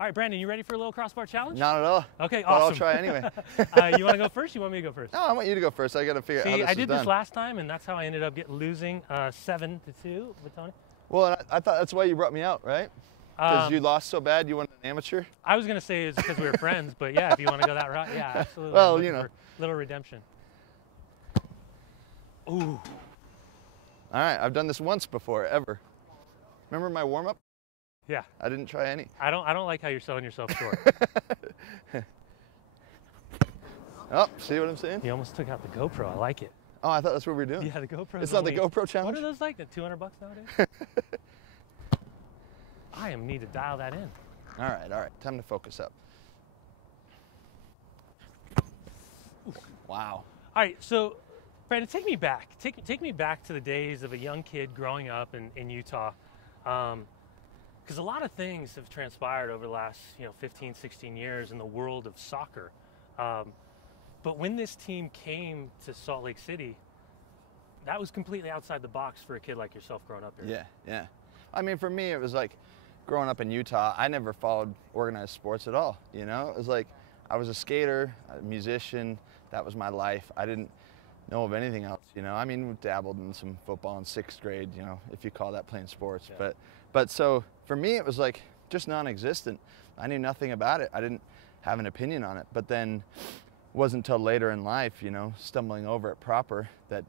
All right, Brandon, you ready for a little crossbar challenge? Not at all. Okay, But awesome. I'll try anyway. You want to go first? You want me to go first? No, I want you to go first. I got to figure out how this I is did done. this last time, and that's how I ended up losing 7-2 with Tony. Well, I thought that's why you brought me out, right? Because you lost so bad, you wanted an amateur? I was going to say it's because we were friends, but yeah, if you want to go that route, yeah, absolutely. Well, you know. Little redemption. Ooh. All right, I've done this once before, ever. Remember my warm-up? Yeah. I didn't try any. I don't like how you're selling yourself short. Oh, see what I'm saying? You almost took out the GoPro. I like it. Oh, I thought that's what we were doing. Yeah, the GoPro. It's not the GoPro challenge? What are those like? The $200 nowadays? I need to dial that in. All right. Time to focus up. Wow. All right, so Brandon, take me back. Take me back to the days of a young kid growing up in Utah. Because a lot of things have transpired over the last 15, 16 years in the world of soccer. But when this team came to Salt Lake City, that was completely outside the box for a kid like yourself growing up here. Yeah. I mean, for me, it was like growing up in Utah, I never followed organized sports at all. It was like I was a skater, a musician. That was my life. I didn't know of anything else. I mean, we dabbled in some football in 6th grade, if you call that playing sports. Yeah. But so for me, it was like just non-existent. I knew nothing about it. I didn't have an opinion on it. But then it wasn't until later in life, stumbling over it proper, that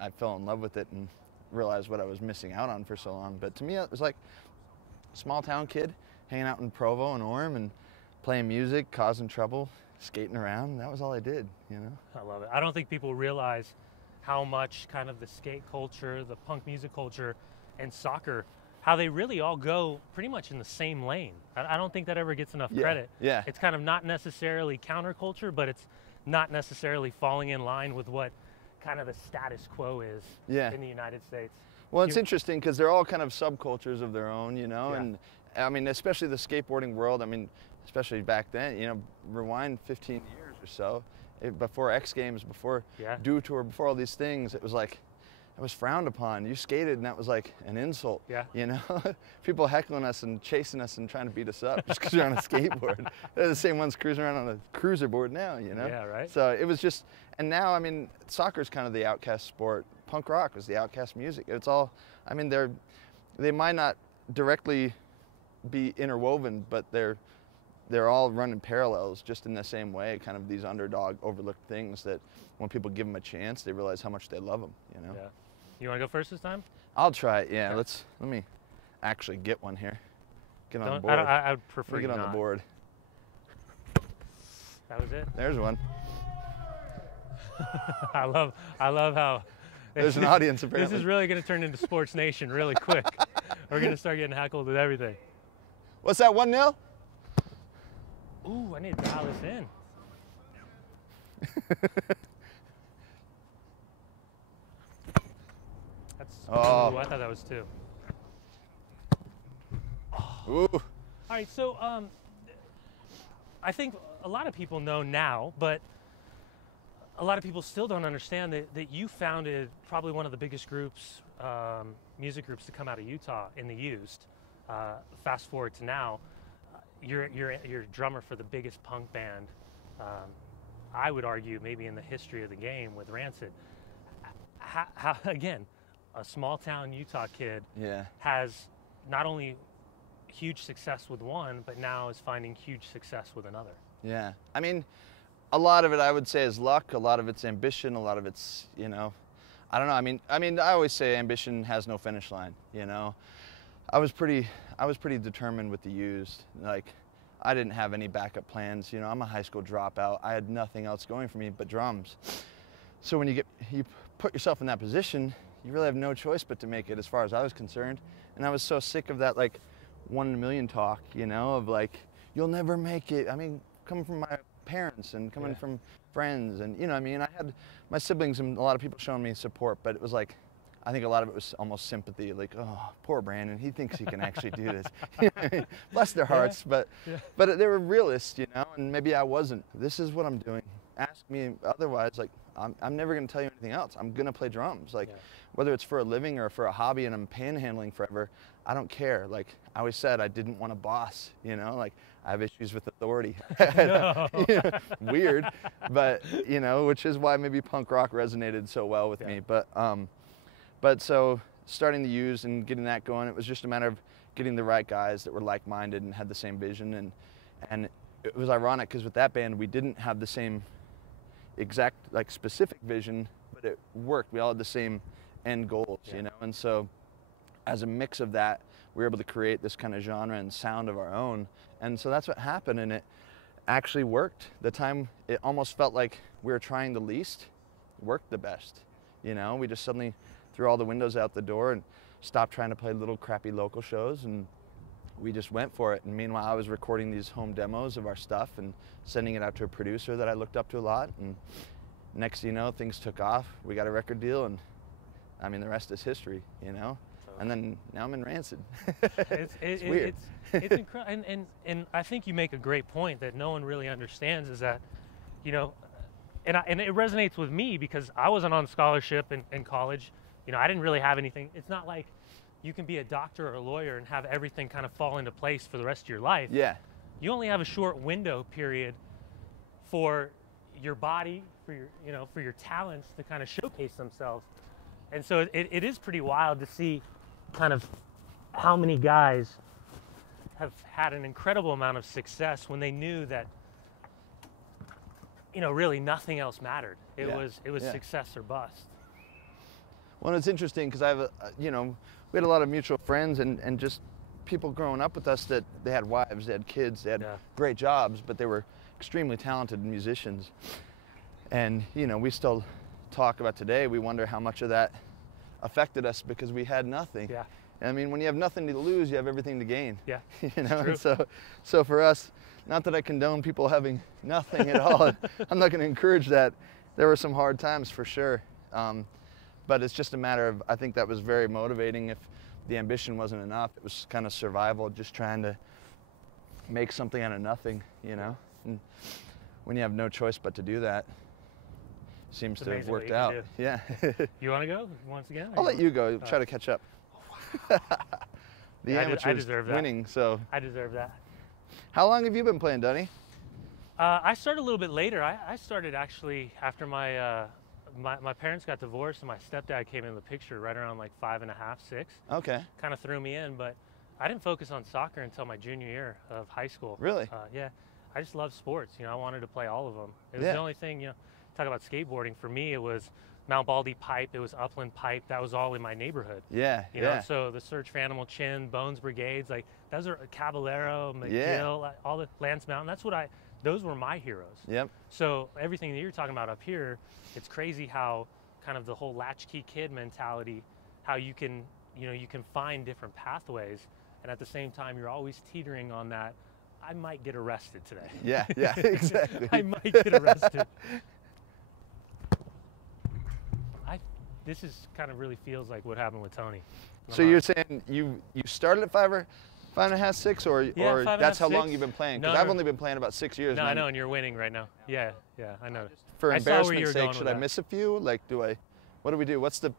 I fell in love with it and realized what I was missing out on for so long. But to me, it was like a small town kid hanging out in Provo and Orem and playing music, causing trouble, skating around. That was all I did, I love it. I don't think people realize how much kind of the skate culture, the punk music culture, and soccer, how they really all go pretty much in the same lane. I don't think that ever gets enough credit. Yeah. It's kind of not necessarily counterculture, but it's not necessarily falling in line with what kind of the status quo is in the United States. Well, it's interesting because they're all kind of subcultures of their own, and I mean, especially the skateboarding world. I mean, especially back then, rewind 15 years or so, before X Games, before Dew Tour, before all these things, it was like, it was frowned upon. You skated and that was like an insult. People heckling us and chasing us and trying to beat us up just because you're on a skateboard. They're the same ones cruising around on a cruiser board now, Yeah, right. So it was just, and now, I mean, soccer's kind of the outcast sport. Punk rock was the outcast music. It's all, I mean, they might not directly be interwoven, but they're all running parallels just in the same way, kind of these underdog, overlooked things that when people give them a chance, they realize how much they love them, Yeah. You want to go first this time? I'll try it, yeah. Let me actually get one here. Get on the board. I would prefer get on the board. That was it? There's one. I love how there's an audience apparently. This is really going to turn into Sports Nation really quick. We're going to start getting heckled with everything. What's that, 1-0? Ooh, I need to dial this in. Ooh, I thought that was 2. Ooh. All right, so I think a lot of people know now, but a lot of people still don't understand that you founded probably one of the biggest groups, music groups to come out of Utah in the used. Fast forward to now, you're drummer for the biggest punk band, I would argue maybe in the history of the game with Rancid. How again, a small town Utah kid has not only huge success with one, but now is finding huge success with another. Yeah, I mean, a lot of it I would say is luck. A lot of it's ambition. A lot of it's, I don't know. I mean, I always say ambition has no finish line. I was pretty determined with the used. Like, I didn't have any backup plans. I'm a high school dropout. I had nothing else going for me but drums. So when you put yourself in that position, you really have no choice but to make it, as far as I was concerned. And I was so sick of that, like, 1 in a million talk, of like, you'll never make it. I mean, coming from my parents and coming from friends, and I mean, I had my siblings and a lot of people showing me support, but it was like, I think a lot of it was almost sympathy, like, oh, poor Brandon, he thinks he can actually do this. I mean? Bless their hearts, but they were realists, and maybe I wasn't. This is what I'm doing. Ask me otherwise, like, I'm never going to tell you anything else. I'm going to play drums. Like, Yeah. whether it's for a living or for a hobby and I'm panhandling forever, I don't care. Like I always said, I didn't want a boss, you know, like I have issues with authority. No. You know, weird, but you know, which is why maybe punk rock resonated so well with me. But so starting to use and getting that going, it was just a matter of getting the right guys that were like-minded and had the same vision. And it was ironic because with that band, we didn't have the same exact, like, specific vision, but it worked. We all had the same end goals, you know? And so as a mix of that, we were able to create this kind of genre and sound of our own. And so that's what happened, and it actually worked. The time it almost felt like we were trying the least, worked the best. You know, we just suddenly threw all the windows out the door and stopped trying to play little crappy local shows, and we just went for it. And meanwhile, I was recording these home demos of our stuff and sending it out to a producer that I looked up to a lot. And next thing you know, things took off. We got a record deal, and I mean, the rest is history, you know? And then now I'm in Rancid. It's weird. It's incredible. And I think you make a great point that no one really understands is that, you know, and it resonates with me because I wasn't on scholarship in college. You know, I didn't really have anything. It's not like you can be a doctor or a lawyer and have everything kind of fall into place for the rest of your life. Yeah. You only have a short window period for your body, for your, you know, for your talents to kind of showcase themselves. And so it is pretty wild to see kind of how many guys have had an incredible amount of success when they knew that, you know, really nothing else mattered. It was success or bust. Well, it's interesting because I have, you know, we had a lot of mutual friends and just people growing up with us that they had wives, they had kids, they had great jobs, but they were extremely talented musicians. And, you know, we still talk about today, we wonder how much of that affected us because we had nothing. Yeah. And I mean, when you have nothing to lose, you have everything to gain. Yeah. You know, and so for us, not that I condone people having nothing at all. I'm not going to encourage that. There were some hard times for sure. But it's just a matter of, I think that was very motivating. If the ambition wasn't enough, it was kind of survival, just trying to make something out of nothing, you know? And when you have no choice but to do that, seems to have worked out. Yeah. You want to go once again? I'll let you go. Try to catch up. The amateur's winning, so. I deserve that. How long have you been playing, Dunny? I started a little bit later. I started actually after my parents got divorced and my stepdad came in the picture right around like 5 and a half, 6. Okay. Kind of threw me in, but I didn't focus on soccer until my junior year of high school. Really? Yeah. I just loved sports. You know, I wanted to play all of them. It was the only thing, you know, talk about skateboarding. For me, it was Mount Baldy pipe. It was Upland pipe. That was all in my neighborhood. Yeah. You know, so the Search for Animal Chin, Bones Brigades, like those are Caballero, McGill, all the Lance Mountain. Those were my heroes. Yep. So everything that you're talking about up here, it's crazy how kind of the whole latchkey kid mentality, how you can, you know, you can find different pathways, and at the same time you're always teetering on that. I might get arrested today. Yeah, exactly. I might get arrested. This is kind of really feels like what happened with Tony. So you're saying you started at 5 and a half, 6, or that's how long you've been playing? Because I've only been playing about 6 years. No, I know, and you're winning right now. Yeah, I know. For embarrassment's sake, should I miss a few? Like, what do we do? What's the,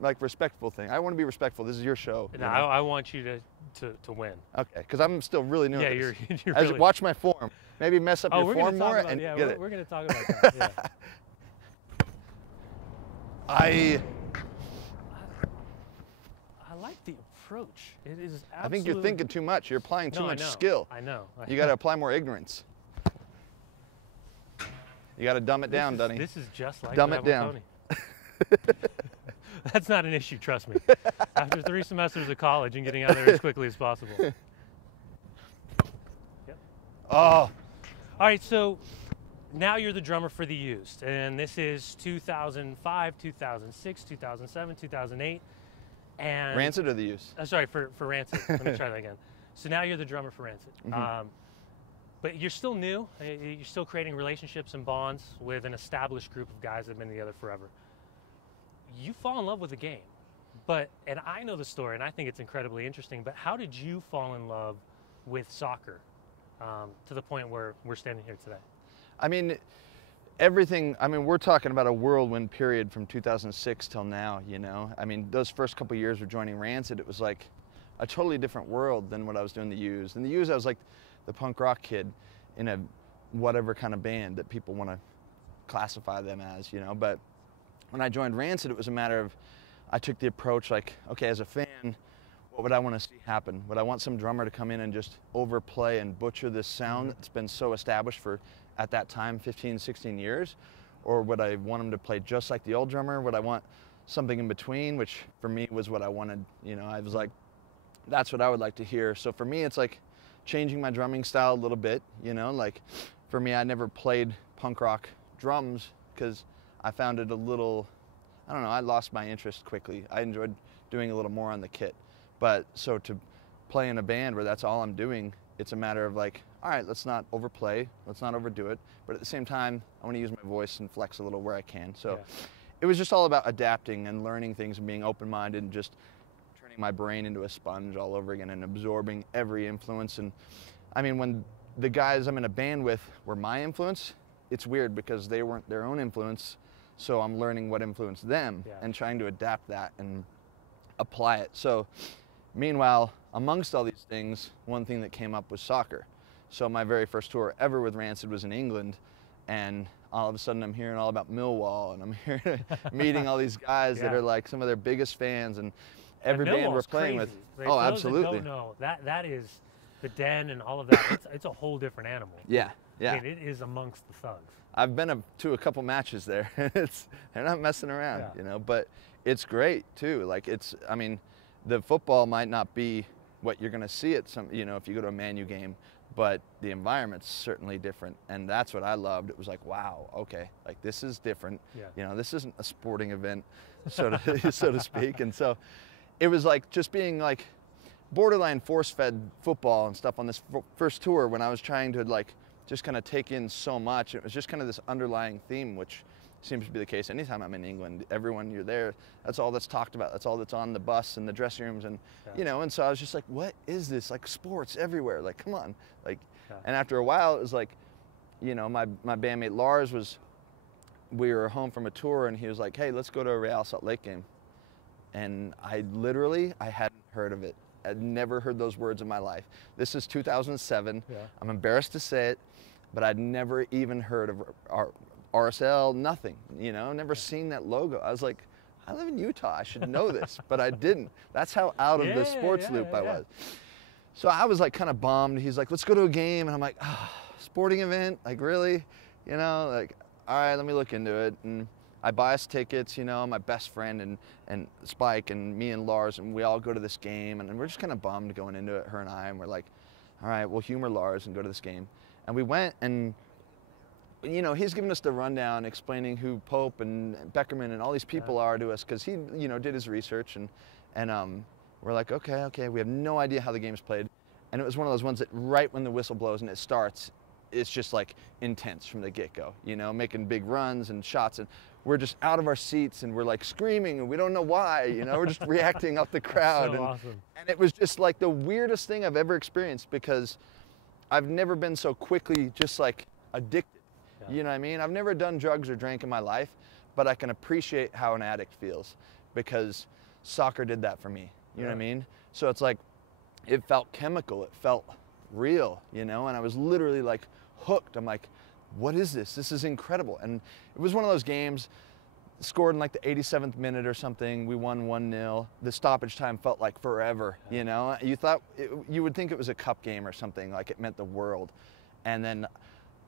like, respectful thing? I want to be respectful. This is your show. No, I want you to win. Okay, because I'm still really new. Yeah, at this. you're As really. Watch my form. Maybe mess up your form more and get it. We're going to talk about that. Yeah. I like the approach. It is absolutely. I think you're thinking too much. You're applying too much skill. I know. You got to apply more ignorance. You got to dumb it down, Dunny. This is just like dumb it down. That's not an issue, trust me. After 3 semesters of college and getting out of there as quickly as possible. Yep. Oh. All right, so now you're the drummer for The Used, and this is 2005, 2006, 2007, 2008. And Rancid or The Used? Sorry, for Rancid. Let me try that again. So now you're the drummer for Rancid. Mm-hmm. But you're still new. You're still creating relationships and bonds with an established group of guys that have been together forever. You fall in love with the game. And I know the story, and I think it's incredibly interesting, but how did you fall in love with soccer to the point where we're standing here today? I mean, everything, I mean, we're talking about a whirlwind period from 2006 till now, you know? I mean, those first couple of years of joining Rancid, it was like a totally different world than what I was doing in the U's. In the U's, I was like the punk rock kid in a whatever kind of band that people want to classify them as, you know? But when I joined Rancid, it was a matter of, I took the approach like, okay, as a fan, what would I want to see happen? Would I want some drummer to come in and just overplay and butcher this sound that's been so established for, at that time, 15, 16 years? Or would I want him to play just like the old drummer? Would I want something in between, which for me was what I wanted? You know, I was like, that's what I would like to hear. So for me, it's like changing my drumming style a little bit, you know? Like, for me, I never played punk rock drums because I found it a little, I don't know, I lost my interest quickly. I enjoyed doing a little more on the kit. But so to play in a band where that's all I'm doing, it's a matter of like, all right, let's not overplay, let's not overdo it. But at the same time, I want to use my voice and flex a little where I can. So it was just all about adapting and learning things and being open-minded and just turning my brain into a sponge all over again and absorbing every influence. And I mean, when the guys I'm in a band with were my influence, it's weird because they weren't their own influence. So I'm learning what influenced them and trying to adapt that and apply it. So meanwhile, amongst all these things, one thing that came up was soccer. So my very first tour ever with Rancid was in England, and all of a sudden I'm hearing all about Millwall, and I'm hearing, meeting all these guys that are like some of their biggest fans, and every band we're playing with. Like, oh, absolutely. No, that is the Den and all of that. It's a whole different animal. Yeah, yeah. I mean, it is amongst the thugs. I've been to a couple matches there. They're not messing around, you know, but it's great too. Like I mean, the football might not be what you're going to see at some, you know, if you go to a Man U game, but the environment's certainly different. And that's what I loved. It was like, wow, okay, like this is different. You know, this isn't a sporting event, so to speak. And so it was like just being like borderline force-fed football and stuff on this first tour when I was trying to like just kind of take in so much. It was just kind of this underlying theme, which seems to be the case anytime I'm in England. Everyone you're there, that's all that's talked about. That's all that's on the bus and the dressing rooms, and you know. And so I was just like, what is this? Like sports everywhere. Like, come on. Like, and after a while, it was like, you know, my bandmate Lars we were home from a tour, and he was like, hey, let's go to a Real Salt Lake game. And I hadn't heard of it. I'd never heard those words in my life. This is 2007. I'm embarrassed to say it, but I'd never even heard of RSL, nothing, you know, never seen that logo. I was like, I live in Utah, I should know this, but I didn't. That's how out of the sports loop I was. So I was like kind of bummed. He's like, let's go to a game. And I'm like, oh, sporting event? Like really? You know, like, all right, let me look into it. And I buy us tickets, you know, my best friend and Spike and me and Lars, and we all go to this game. And we're just kind of bummed going into it, her and I, and we're like, all right, we'll humor Lars and go to this game. And we went, and you know, he's giving us the rundown, explaining who Pope and Beckerman and all these people are to us, because he, you know, did his research, and we're like, okay, we have no idea how the game's played. And it was one of those ones that right when the whistle blows and it starts, it's just like intense from the get-go, you know, making big runs and shots, and we're just out of our seats and we're like screaming and we don't know why, you know, we're just reacting off the crowd. So awesome. And it was just like the weirdest thing I've ever experienced, because I've never been so quickly just like addicted. You know what I mean? I've never done drugs or drank in my life, but I can appreciate how an addict feels, because soccer did that for me. You know what I mean? So it's like, it felt chemical, it felt real, you know? And I was literally like hooked. I'm like, what is this? This is incredible. And it was one of those games, scored in like the 87th minute or something. We won 1-0. The stoppage time felt like forever, you know? You would think it was a cup game or something, like it meant the world. And then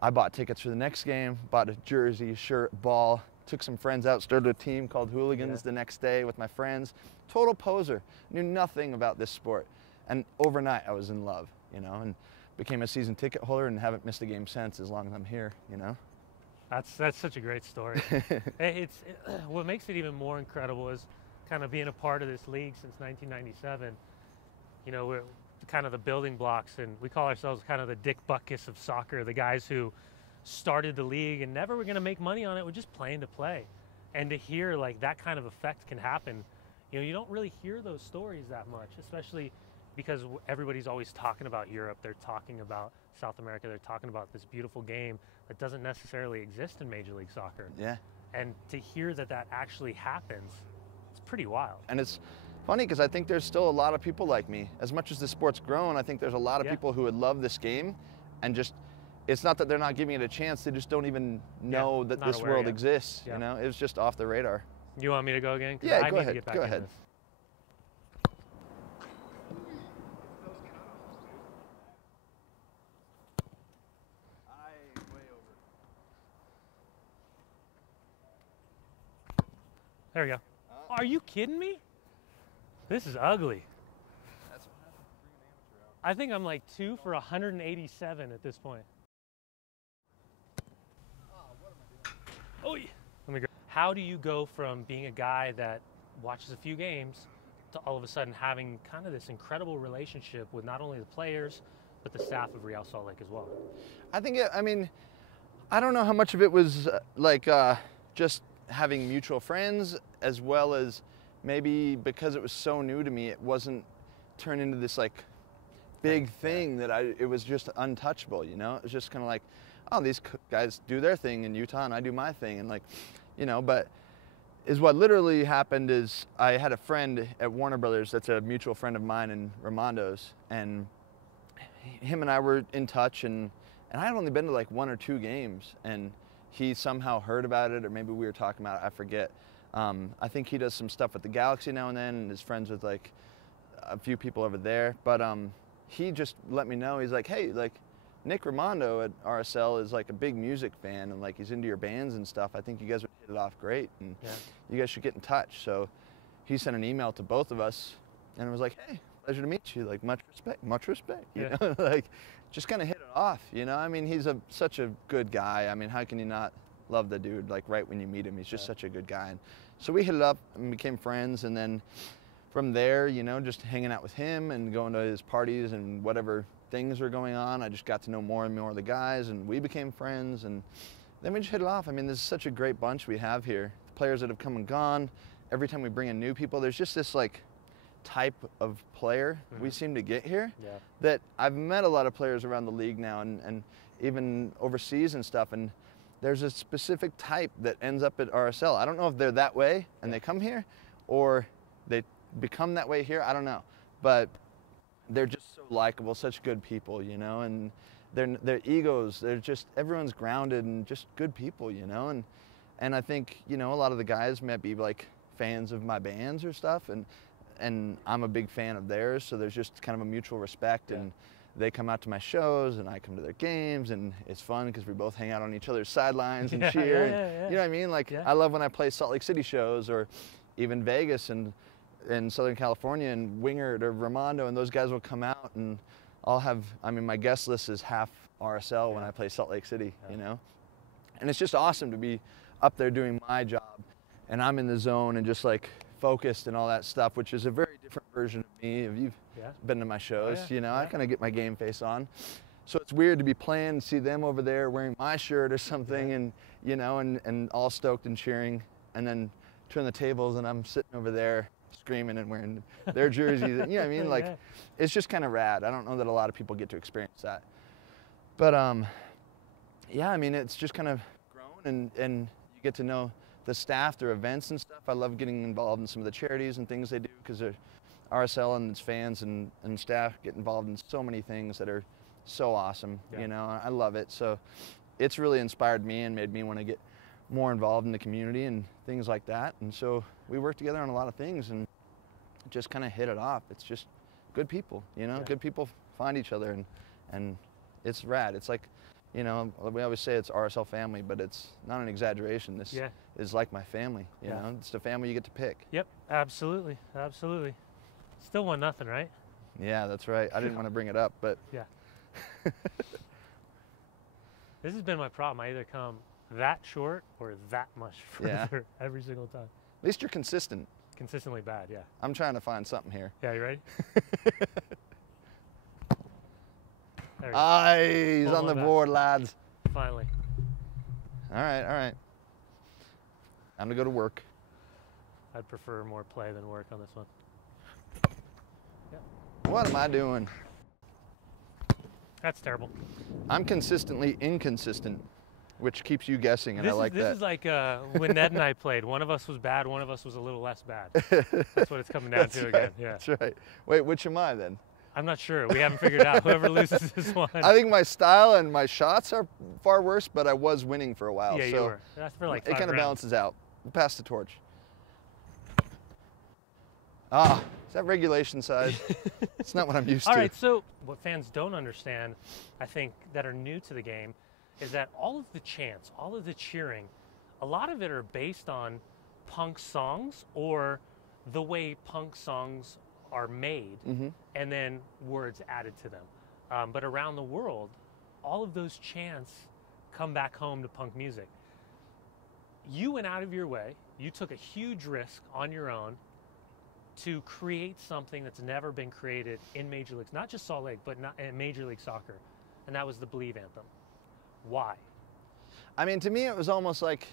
I bought tickets for the next game, bought a jersey, shirt, ball, took some friends out, started a team called Hooligans the next day with my friends. Total poser, knew nothing about this sport. And overnight I was in love, you know, and became a season ticket holder and haven't missed a game since, as long as I'm here, you know. That's such a great story. What makes it even more incredible is kind of being a part of this league since 1997. You know, we're kind of the building blocks, and we call ourselves kind of the Dick Butkus of soccer, the guys who started the league and never were going to make money on it. We're just playing to play. And to hear like that kind of effect can happen, you know, you don't really hear those stories that much, especially because everybody's always talking about Europe, they're talking about South America, they're talking about this beautiful game that doesn't necessarily exist in Major League Soccer. Yeah. And to hear that that actually happens, it's pretty wild. And it's funny because I think there's still a lot of people like me. As much as the sport's grown, I think there's a lot of people who would love this game, and just, it's not that they're not giving it a chance, they just don't even know that this world exists. You know, it's just off the radar. You want me to go again? Yeah, I go need ahead. To get back go in ahead. This. There we go. Are you kidding me? This is ugly. That's what happens to bring an amateur out. I think I'm like 2 for 187 at this point. Oh, yeah. Let me go. How do you go from being a guy that watches a few games to all of a sudden having kind of this incredible relationship with not only the players, but the staff of Real Salt Lake as well? I think, I mean, I don't know how much of it was just having mutual friends, as well as maybe because it was so new to me, it wasn't turned into this like big thing that it was just untouchable, you know? It was just kind of like, oh, these guys do their thing in Utah and I do my thing, and like, you know, but is what literally happened is I had a friend at Warner Brothers that's a mutual friend of mine in Ramondo's, and him and I were in touch, and I had only been to like 1 or 2 games, and he somehow heard about it, or maybe we were talking about it, I forget. I think he does some stuff with the Galaxy now and then, and is friends with like a few people over there. But he just let me know, he's like, hey, like Nick Raimondo at RSL is like a big music fan, and like he's into your bands and stuff. I think you guys would hit it off great, and you guys should get in touch. So he sent an email to both of us, and it was like, hey, pleasure to meet you, like much respect, you know, like just kind of hit it off, you know. I mean, he's such a good guy. I mean, how can you not love the dude, like right when you meet him? He's just such a good guy. And so we hit it up and became friends, and then from there, you know, just hanging out with him and going to his parties and whatever things were going on, I just got to know more and more of the guys, and we became friends, and then we just hit it off. I mean, this is such a great bunch we have here. The players that have come and gone, every time we bring in new people, there's just this like type of player we seem to get here that I've met a lot of players around the league now, and even overseas and stuff, and there's a specific type that ends up at RSL. I don't know if they're that way and they come here, or they become that way here, I don't know, but they're just so likable, such good people, you know, and their egos, they're just, everyone's grounded and just good people, you know, and I think, you know, a lot of the guys might be like fans of my bands or stuff, and I'm a big fan of theirs, so there's just kind of a mutual respect, and they come out to my shows and I come to their games, and it's fun because we both hang out on each other's sidelines and cheer. You know what I mean? Like, I love when I play Salt Lake City shows, or even Vegas and in Southern California, and Wingert or Raimondo, and those guys will come out, and I'll have, I mean, my guest list is half RSL when I play Salt Lake City, you know? And it's just awesome to be up there doing my job, and I'm in the zone and just like focused and all that stuff, which is a very different version of me. If you've been to my shows, you know, I kind of get my game face on. So it's weird to be playing and see them over there wearing my shirt or something, and, you know, and all stoked and cheering, and then turn the tables and I'm sitting over there screaming and wearing their jerseys. And, you know what I mean? Like, it's just kind of rad. I don't know that a lot of people get to experience that. But, yeah, I mean, it's just kind of grown, and you get to know the staff, their events and stuff. I love getting involved in some of the charities and things they do, because RSL and its fans and staff get involved in so many things that are so awesome, you know. I love it. So it's really inspired me and made me want to get more involved in the community and things like that. And so we work together on a lot of things and just kind of hit it off. It's just good people, you know. Good people find each other, and it's rad. It's like, you know, we always say it's RSL family, but it's not an exaggeration. This is like my family, you know. It's the family you get to pick. Yep, absolutely, absolutely. Still 1-0, right? Yeah, that's right. I didn't want to bring it up, but this has been my problem. I either come that short or that much further every single time. At least you're consistent. Consistently bad, yeah. I'm trying to find something here. Yeah, you ready? He's on the board, lads. Finally. All right, all right. I'm gonna go to work. I'd prefer more play than work on this one. What am I doing? That's terrible. I'm consistently inconsistent, which keeps you guessing, and I like that. This is like when Ned and I played. One of us was bad, one of us was a little less bad. That's what it's coming down to again. Yeah. That's right. Wait, which am I then? I'm not sure. We haven't figured out. Whoever loses this one. I think my style and my shots are far worse, but I was winning for a while. Yeah, so you were. That's for like 5 it kind of rounds. balances out. We'll pass the torch. Ah, is that regulation size? It's not what I'm used to. All right, so what fans don't understand, I think, that are new to the game, is that all of the chants, all of the cheering, a lot of it are based on punk songs or the way punk songs are made, and then words added to them. But around the world, all of those chants come back home to punk music. You went out of your way, you took a huge risk on your own to create something that's never been created in Major Leagues, not just Salt Lake, but not in Major League Soccer, and that was the Believe anthem. Why? I mean, to me, it was almost like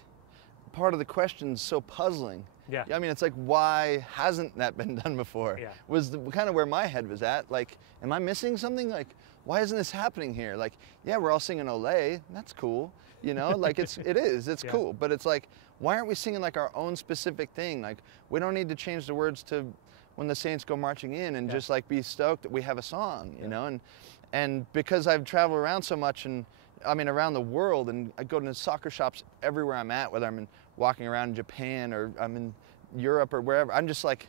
part of the question's so puzzling. Yeah. I mean, it's like, why hasn't that been done before? Yeah. Was kind of where my head was at. Like, am I missing something? Like, why isn't this happening here? Like, yeah, we're all singing Olay. That's cool. You know, like it's Yeah. cool. But it's like, why aren't we singing like our own specific thing? Like, we don't need to change the words to when the Saints go marching in and just like be stoked that we have a song, you know? And because I've traveled around so much and I mean, around the world, and I go to soccer shops everywhere I'm at, whether I'm walking around in Japan or I'm in Europe or wherever, I'm just like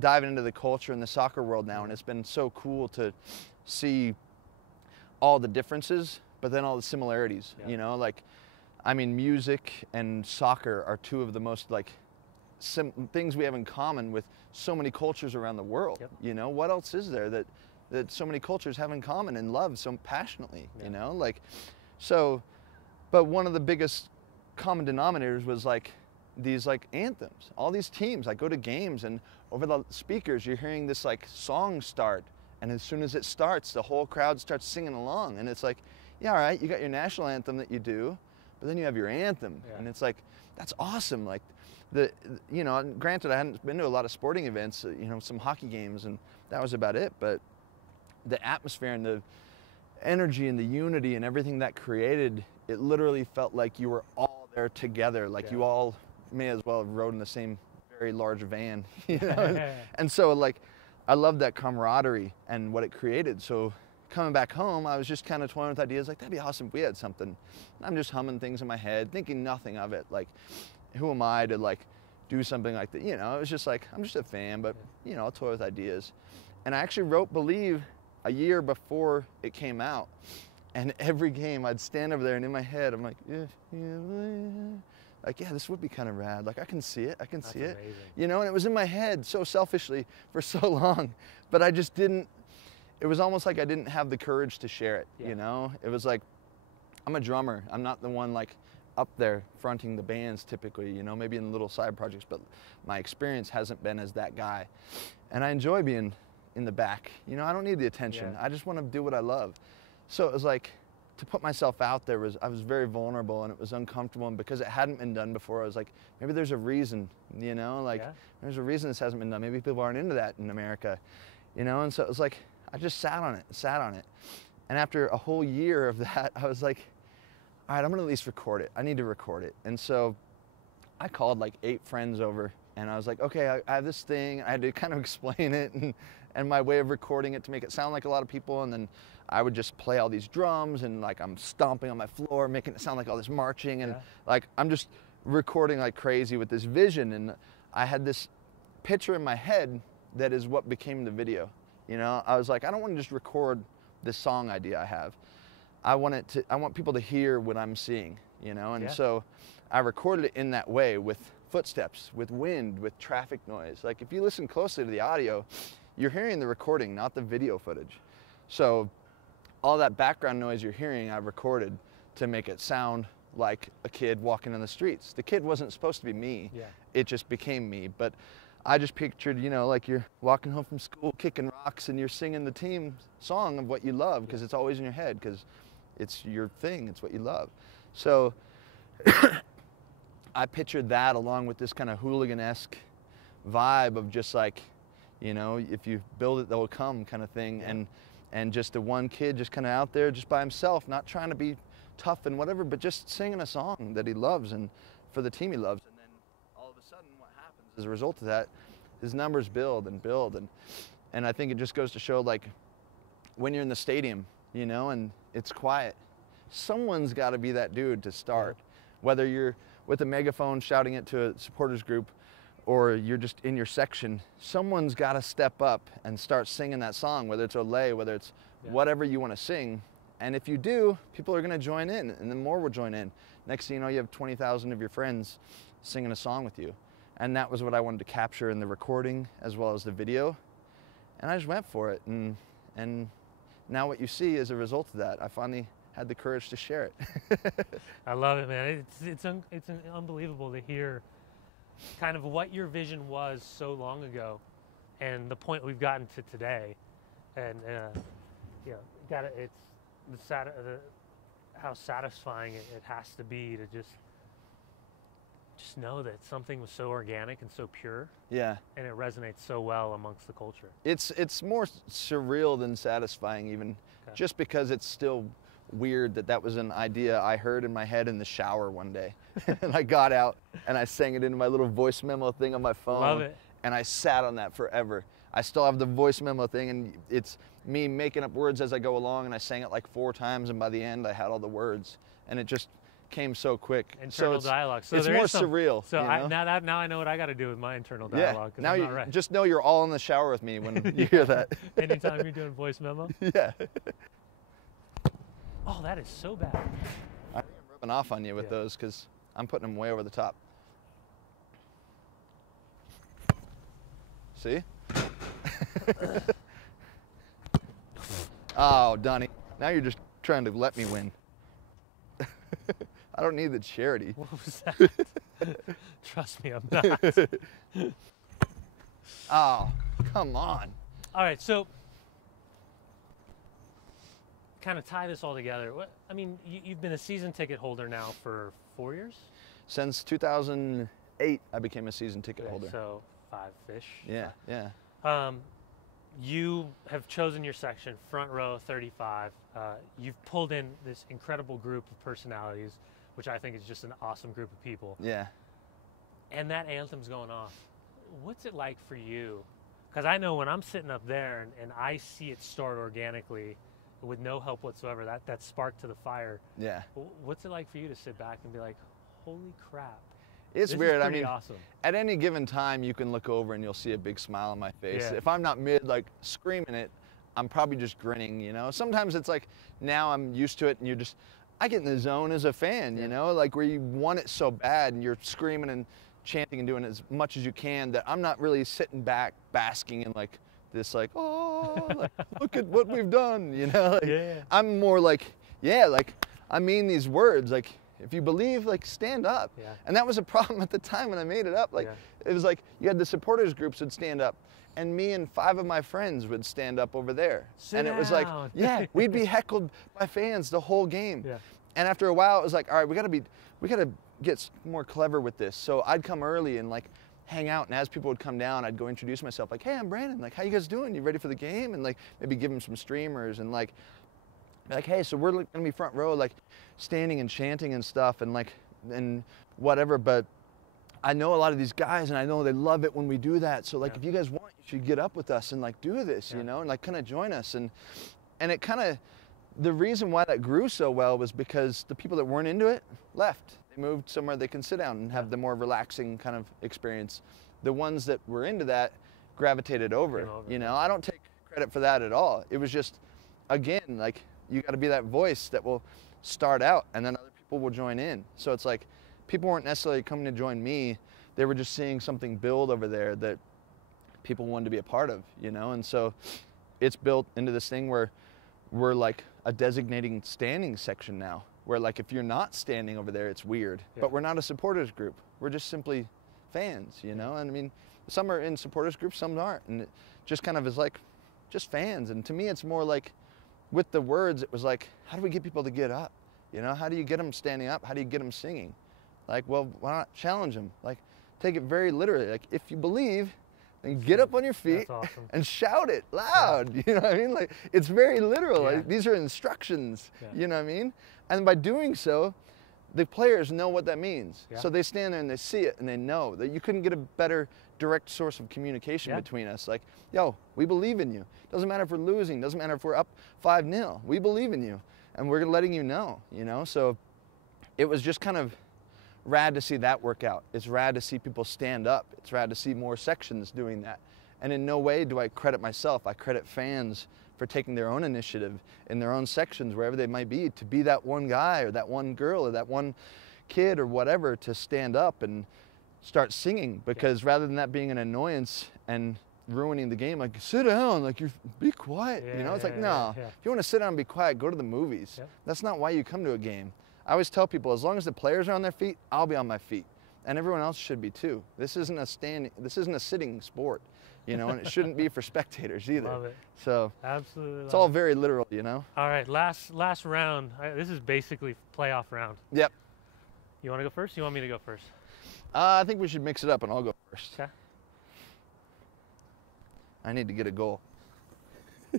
diving into the culture in the soccer world now, and it's been so cool to see all the differences, but then all the similarities, you know? Like, I mean, music and soccer are two of the most like things we have in common with so many cultures around the world. You know, what else is there that so many cultures have in common and love so passionately, you know? Like, so, but one of the biggest common denominators was like these like anthems. All these teams, I go to games and over the speakers, you're hearing this like song start. And as soon as it starts, the whole crowd starts singing along. And it's like, yeah, all right, you got your national anthem that you do, but then you have your anthem. And it's like, that's awesome. Like, you know, granted, I hadn't been to a lot of sporting events, you know, some hockey games, and that was about it. But the atmosphere and the energy and the unity and everything that created, it literally felt like you were all there together. Like you all may as well have rode in the same very large van, you know? And so like, I love that camaraderie and what it created. So coming back home, I was just kind of toying with ideas like, that'd be awesome if we had something. I'm just humming things in my head, thinking nothing of it. Like, who am I to like do something like that? You know, it was just like, I'm just a fan, but you know, I'll toy with ideas. And I actually wrote Believe a year before it came out. And every game I'd stand over there and in my head, I'm like, yeah, this would be kind of rad. Like, I can see it, That's see it. amazing. You know, and it was in my head so selfishly for so long, but I just didn't, it was almost like I didn't have the courage to share it, you know? It was like, I'm a drummer. I'm not the one like up there fronting the bands typically, you know, maybe in little side projects, but my experience hasn't been as that guy. And I enjoy being in the back. You know, I don't need the attention. I just want to do what I love. So it was like, to put myself out there I was very vulnerable and it was uncomfortable, and because it hadn't been done before, I was like, maybe there's a reason, you know, like there's a reason this hasn't been done. Maybe people aren't into that in America, you know? And so it was like, I just sat on it. And after a whole year of that, I was like, all right, I'm gonna at least record it. I need to record it. And so I called like 8 friends over and I was like, okay, I have this thing. I had to kind of explain it and my way of recording it to make it sound like a lot of people. And then I would just play all these drums and like I'm stomping on my floor, making it sound like all this marching. And like, I'm just recording like crazy with this vision. And I had this picture in my head that is what became the video. You know, I was like, I don't want to just record this song idea I have. I want people to hear what I'm seeing, you know? And so I recorded it in that way with footsteps, with wind, with traffic noise. Like if you listen closely to the audio, you're hearing the recording, not the video footage. So all that background noise you're hearing, I recorded to make it sound like a kid walking in the streets. The kid wasn't supposed to be me. It just became me. But I just pictured, you know, like you're walking home from school, kicking rocks, and you're singing the team song of what you love, because it's always in your head, because it's your thing, it's what you love. So I pictured that along with this kind of hooligan-esque vibe of just like, you know, if you build it, they'll come kind of thing. And just the one kid just kind of out there just by himself, not trying to be tough and whatever, but just singing a song that he loves and for the team he loves. And then all of a sudden what happens as a result of that, his numbers build and build. And I think it just goes to show, like, when you're in the stadium, you know, and it's quiet, someone's got to be that dude to start. Whether you're with a megaphone shouting it to a supporters group or you're just in your section, someone's got to step up and start singing that song, whether it's Olay, whether it's whatever you want to sing. And if you do, people are going to join in, and then more will join in. Next thing you know, you have 20,000 of your friends singing a song with you. And that was what I wanted to capture in the recording as well as the video. And I just went for it. And now what you see is a result of that. I finally had the courage to share it. I love it, man. It's unbelievable to hear kind of what your vision was so long ago and the point we've gotten to today. And you know, it's how satisfying it has to be to just know that something was so organic and so pure. Yeah. And it resonates so well amongst the culture. It's more surreal than satisfying even, just because it's still weird that was an idea I heard in my head in the shower one day. And I got out and I sang it into my little voice memo thing on my phone. Love it. And I sat on that forever. I still have the voice memo thing, and it's me making up words as I go along, and I sang it like 4 times, and by the end I had all the words, and it just came so quick. Internal dialogue. So it's more surreal. So you know? now I know what I got to do with my internal dialogue. Yeah. Now you just know you're all in the shower with me when you hear that. Anytime you're doing voice memo. Yeah. Oh, that is so bad. I think I'm rubbing off on you with those because I'm putting them way over the top. See? Oh, Dunny. Now you're just trying to let me win. I don't need the charity. What was that? Trust me, I'm not. Oh, come on. All right, so kind of tie this all together. I mean, you've been a season ticket holder now for 4 years? Since 2008, I became a season ticket holder. So 5-ish. Yeah. You have chosen your section, front row 35. You've pulled in this incredible group of personalities, which I think is just an awesome group of people. Yeah. And that anthem's going off. What's it like for you? Because I know when I'm sitting up there and I see it start organically with no help whatsoever, that spark to the fire. Yeah. What's it like for you to sit back and be like, holy crap? It's weird. I mean, awesome. At any given time, you can look over and you'll see a big smile on my face. Yeah. If I'm not like screaming it, I'm probably just grinning, you know? Sometimes it's like, now I'm used to it and I get in the zone as a fan, you know? Like where you want it so bad and you're screaming and chanting and doing as much as you can that I'm not really sitting back basking in like this, like, oh, like, look at what we've done, you know? Like, I'm more like, I mean these words, like, if you believe, like, stand up. Yeah. And that was a problem at the time when I made it up. Like, it was like you had the supporters groups would stand up, and me and 5 of my friends would stand up over there. Sit it was like, we'd be heckled by fans the whole game. Yeah. And after a while, it was like, all right, we gotta get more clever with this. So I'd come early and like hang out, and as people would come down, I'd go introduce myself, like, hey, I'm Branden. Like, how you guys doing? You ready for the game? And like maybe give them some streamers and like, hey, so we're gonna be front row, like standing and chanting and stuff and whatever, but I know a lot of these guys and I know they love it when we do that. So like, if you guys want, you should get up with us and like do this, you know, and like kind of join us. And it kind of, the reason why that grew so well was because the people that weren't into it left. They moved somewhere they can sit down and have the more relaxing kind of experience. The ones that were into that gravitated over. You know, I don't take credit for that at all. It was just, again, like, you got to be that voice that will start out and then other people will join in. So it's like people weren't necessarily coming to join me. They were just seeing something build over there that people wanted to be a part of, you know? And so it's built into this thing where we're like a designating standing section now, where like if you're not standing over there, it's weird. But we're not a supporters group. We're just simply fans, you know? And I mean, some are in supporters groups, some aren't. And it just kind of is like just fans. And to me, it's more like, with the words, it was like, how do we get people to get up? You know, how do you get them standing up? How do you get them singing? Like, well, why not challenge them? Like, take it very literally. Like, if you believe, and get up on your feet That's awesome. and shout it loud. You know what I mean? Like, it's very literal. Yeah. Like, these are instructions. Yeah. You know what I mean? And by doing so, the players know what that means. Yeah. So they stand there and they see it and they know that you couldn't get a better direct source of communication between us. Like, yo, we believe in you. Doesn't matter if we're losing, doesn't matter if we're up 5-0. We believe in you and we're letting you know, you know? So it was just kind of rad to see that work out. It's rad to see people stand up. It's rad to see more sections doing that. And in no way do I credit myself. I credit fans for taking their own initiative in their own sections, wherever they might be, to be that one guy or that one girl or that one kid or whatever, to stand up and start singing. Because rather than that being an annoyance and ruining the game, like, sit down, like, be quiet. You know, it's like, no, if you want to sit down and be quiet, go to the movies. That's not why you come to a game. I always tell people, as long as the players are on their feet, I'll be on my feet. And everyone else should be too. This isn't a sitting sport, you know, and it shouldn't be for spectators either. Love it. So absolutely. It's all very literal, you know. All right, last round. This is basically playoff round. Yep. You want to go first? You want me to go first? I think we should mix it up and I'll go first. Okay. I need to get a goal.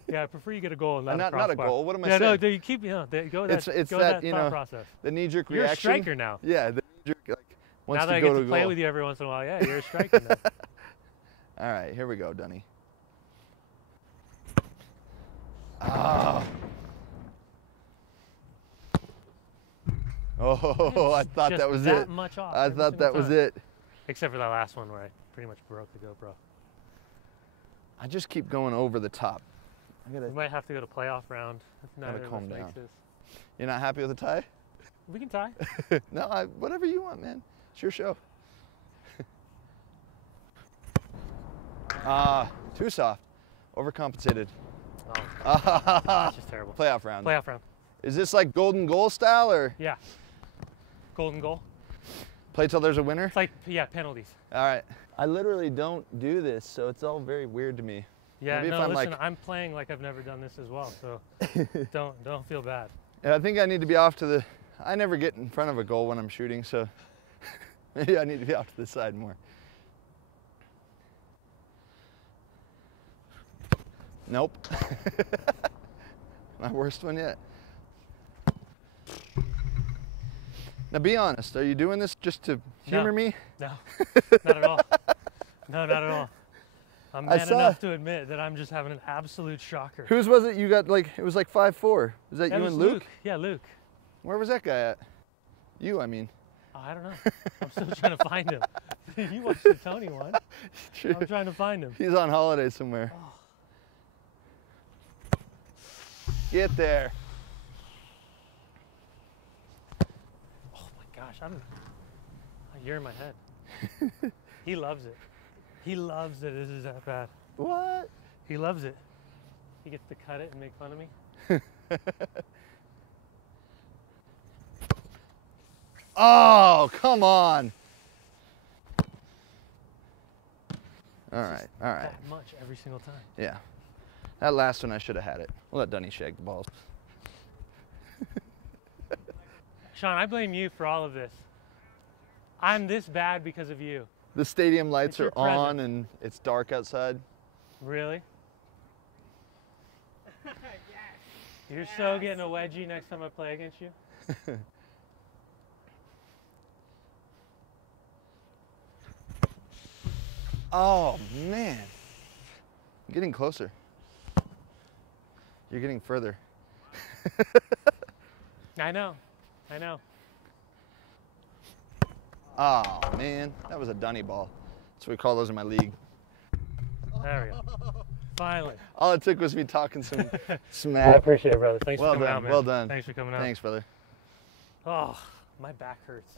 Yeah, I prefer you get a goal and not a goal. What am I saying? No, you keep, go that, it's go that, that you thought know, process. the knee-jerk You're reaction. a striker now. Yeah, the knee-jerk, like, wants now that to I go get to to play goal. with you every once in a while, yeah, you're a striker now. All right, here we go, Dunny. Oh. Oh, I thought that was that it. Much off I thought that was it. Except for that last one where I pretty much broke the GoPro. I just keep going over the top. We might have to go to playoff round. Gotta calm down. You're not happy with the tie? We can tie. No, whatever you want, man. It's your show. Too soft. Overcompensated. Oh, that's just terrible. Playoff round. Playoff round. Is this like golden goal style or? Yeah. Golden goal. Play till there's a winner? It's like, yeah, penalties. All right. I literally don't do this, so it's all very weird to me. Yeah, Maybe no, if listen, I'm playing like I've never done this as well, so don't feel bad. Yeah, I think I need to be off to the, I never get in front of a goal when I'm shooting, so maybe I need to be off to the side more. Nope. My worst one yet. Now be honest, are you doing this just to humor me? No, not at all. No, not at all. I'm man enough to admit that I'm just having an absolute shocker. Whose was it you got, like, it was like 5-4. Was that you and Luke? Yeah, Luke. Where was that guy at? You, I mean. Oh, I don't know. I'm still trying to find him. You watched the Tony one. True. I'm trying to find him. He's on holiday somewhere. Oh. Get there. Oh my gosh, you're in my head. He loves it. He loves that this is that bad. What? He loves it. He gets to cut it and make fun of me. Oh, come on. All right, all right. That much every single time. Yeah. That last one, I should have had it. We'll let Dunny shake the balls. Sean, I blame you for all of this. I'm this bad because of you. The stadium lights are presence. on and it's dark outside. Really? Yes. You're so getting a wedgie next time I play against you. Oh, man. I'm getting closer. You're getting further. I know. I know. Oh, man. That was a Dunny ball. That's what we call those in my league. There we go. Finally. All it took was me talking some I smack. appreciate it, brother. Thanks for coming done, out, man. well done. Thanks for coming out. Thanks, brother. Oh, my back hurts.